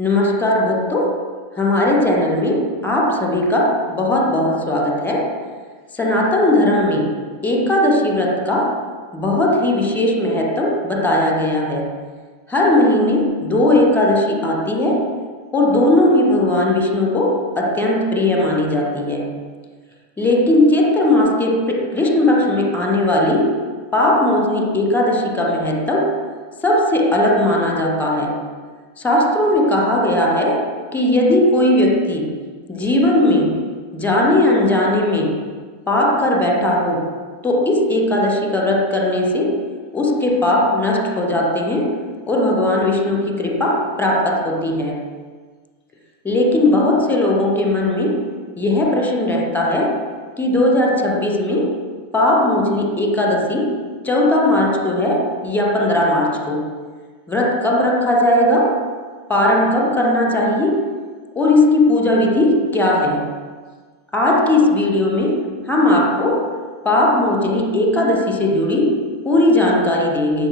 नमस्कार भक्तों, हमारे चैनल में आप सभी का बहुत बहुत स्वागत है। सनातन धर्म में एकादशी व्रत का बहुत ही विशेष महत्व बताया गया है। हर महीने 2 एकादशी आती है और दोनों ही भगवान विष्णु को अत्यंत प्रिय मानी जाती है। लेकिन चैत्र मास के कृष्ण पक्ष में आने वाली पाप मोचनी एकादशी का महत्व सबसे अलग माना जाता है। शास्त्रों में कहा गया है कि यदि कोई व्यक्ति जीवन में जाने अनजाने में पाप कर बैठा हो तो इस एकादशी का व्रत करने से उसके पाप नष्ट हो जाते हैं और भगवान विष्णु की कृपा प्राप्त होती है। लेकिन बहुत से लोगों के मन में यह प्रश्न रहता है कि 2026 में पाप मोचनी एकादशी 14 मार्च को है या 15 मार्च को। व्रत कब रखा जाएगा, पारण कब करना चाहिए और इसकी पूजा विधि क्या है। आज की इस वीडियो में हम आपको पाप मोचनी एकादशी से जुड़ी पूरी जानकारी देंगे।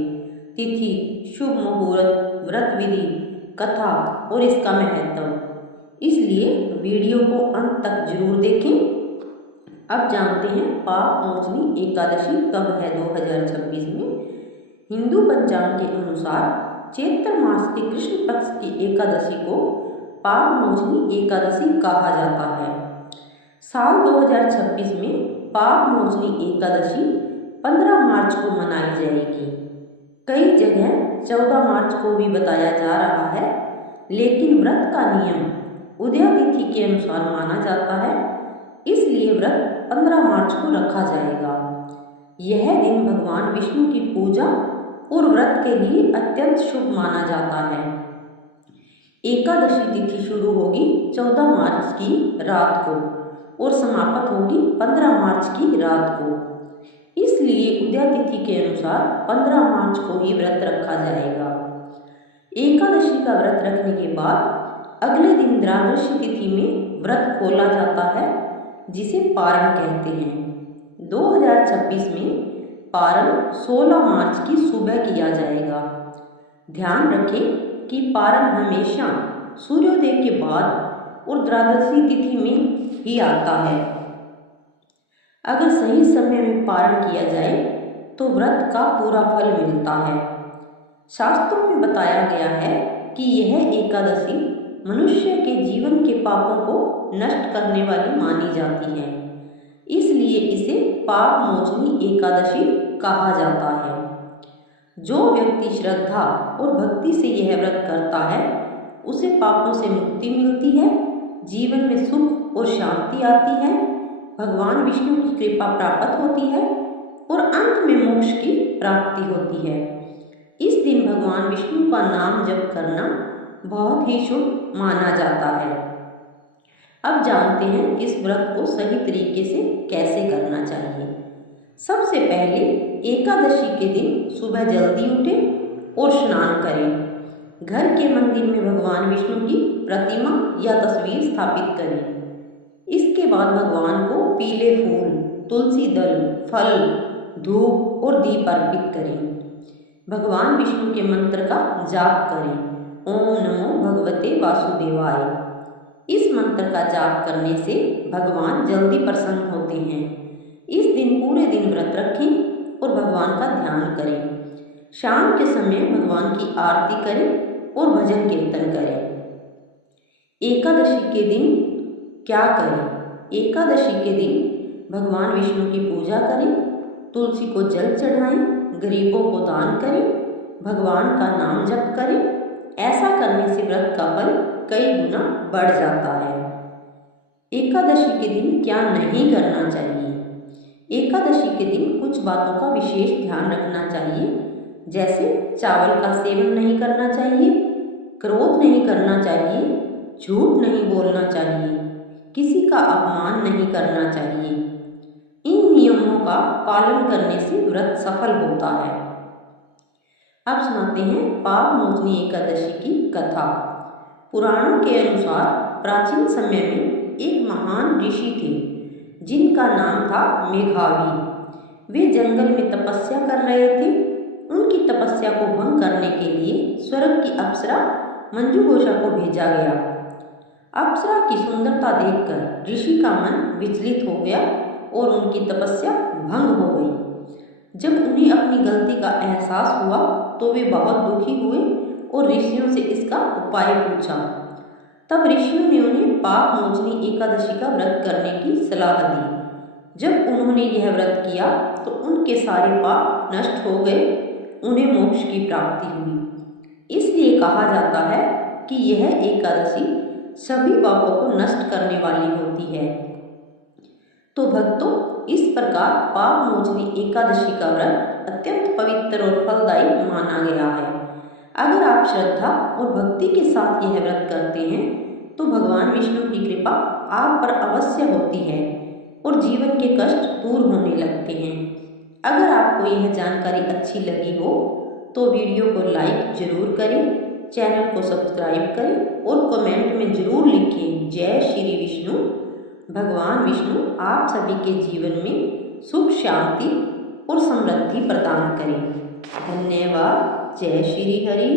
तिथि, शुभ मुहूर्त, व्रत विधि, कथा और इसका महत्व। इसलिए वीडियो को अंत तक जरूर देखें। अब जानते हैं पाप मोचनी एकादशी कब है 2026 में। हिंदू पंचांग के अनुसार चैत्र मास के कृष्ण पक्ष की एकादशी को पाप मोचनी एकादशी कहा जाता है। साल 2026 में पाप मोचनी एकादशी 15 मार्च को मनाई जाएगी। कई जगह 14 मार्च को भी बताया जा रहा है, लेकिन व्रत का नियम उदय तिथि के अनुसार माना जाता है, इसलिए व्रत 15 मार्च को रखा जाएगा। यह दिन भगवान विष्णु की पूजा और व्रत के लिए अत्यंत शुभ माना जाता है। एकादशी तिथि शुरू होगी 14 मार्च की रात को और समाप्त होगी 15 मार्च की रात को, इसलिए उदय तिथि के अनुसार 15 मार्च को ही व्रत रखा जाएगा। एकादशी का व्रत रखने के बाद अगले दिन द्वादशी तिथि में व्रत खोला जाता है, जिसे पारण कहते हैं। 2026 में पारण 16 मार्च की सुबह किया जाएगा। ध्यान रखें कि पारण हमेशा सूर्योदय के बाद और द्वादशी तिथि में ही आता है। अगर सही समय में पारण किया जाए तो व्रत का पूरा फल मिलता है। शास्त्रों में बताया गया है कि यह एकादशी मनुष्य के जीवन के पापों को नष्ट करने वाली मानी जाती है, इसलिए इसे पाप मोचनी एकादशी कहा जाता है। जो व्यक्ति श्रद्धा और भक्ति से यह व्रत करता है उसे पापों से मुक्ति मिलती है, जीवन में सुख और शांति आती है, भगवान विष्णु की कृपा प्राप्त होती है और अंत में मोक्ष की प्राप्ति होती है। इस दिन भगवान विष्णु का नाम जप करना बहुत ही शुभ माना जाता है। अब जानते हैं इस व्रत को सही तरीके से कैसे करना चाहिए। सबसे पहले एकादशी के दिन सुबह जल्दी उठें और स्नान करें। घर के मंदिर में भगवान विष्णु की प्रतिमा या तस्वीर स्थापित करें। इसके बाद भगवान को पीले फूल, तुलसी दल, फल, धूप और दीप अर्पित करें। भगवान विष्णु के मंत्र का जाप करें। ओम नमो भगवते वासुदेवाय। इस मंत्र का जाप करने से भगवान जल्दी प्रसन्न होते हैं। इस दिन पूरे दिन व्रत रखें और भगवान का ध्यान करें। शाम के समय भगवान की आरती करें और भजन कीर्तन करें। एकादशी के दिन क्या करें? एकादशी के दिन भगवान विष्णु की पूजा करें, तुलसी को जल चढ़ाएं, गरीबों को दान करें, भगवान का नाम जप करें। ऐसा करने से व्रत का फल कई गुना बढ़ जाता है। एकादशी के दिन क्या नहीं करना चाहिए? एकादशी के दिन कुछ बातों का विशेष ध्यान रखना चाहिए, जैसे चावल का सेवन नहीं करना चाहिए, क्रोध नहीं करना चाहिए, झूठ नहीं बोलना चाहिए, किसी का अपमान नहीं करना चाहिए। इन नियमों का पालन करने से व्रत सफल होता है। अब सुनाते हैं पाप मोचनी एकादशी की कथा। पुराणों के अनुसार प्राचीन समय में एक महान ऋषि थे जिनका नाम था मेघावी। वे जंगल में तपस्या कर रहे थे। उनकी तपस्या को भंग करने के लिए स्वर्ग की अप्सरा मंजू घोषा को भेजा गया। अप्सरा की सुंदरता देखकर ऋषि का मन विचलित हो गया और उनकी तपस्या भंग हो गई। जब उन्हें अपनी गलती का एहसास हुआ तो वे बहुत दुखी हुए और ऋषियों से इसका उपाय पूछा। तब ऋषियों ने उन्हें पाप मोचनी एकादशी का व्रत करने की सलाह दी। जब उन्होंने यह व्रत किया तो उनके सारे पाप नष्ट हो गए, उन्हें मोक्ष की प्राप्ति हुई। इसलिए कहा जाता है कि यह एकादशी सभी पापों को नष्ट करने वाली होती है। तो भक्तों, इस प्रकार पाप मोचनी एकादशी का व्रत अत्यंत पवित्र और फलदायी माना गया है। अगर आप श्रद्धा और भक्ति के साथ यह व्रत करते हैं तो भगवान विष्णु की कृपा आप पर अवश्य होती है और जीवन के कष्ट दूर होने लगते हैं। अगर आपको यह जानकारी अच्छी लगी हो तो वीडियो को लाइक जरूर करें, चैनल को सब्सक्राइब करें और कमेंट में जरूर लिखें जय श्री विष्णु। भगवान विष्णु आप सभी के जीवन में सुख, शांति और समृद्धि प्रदान करें। धन्यवाद। जय श्री हरि।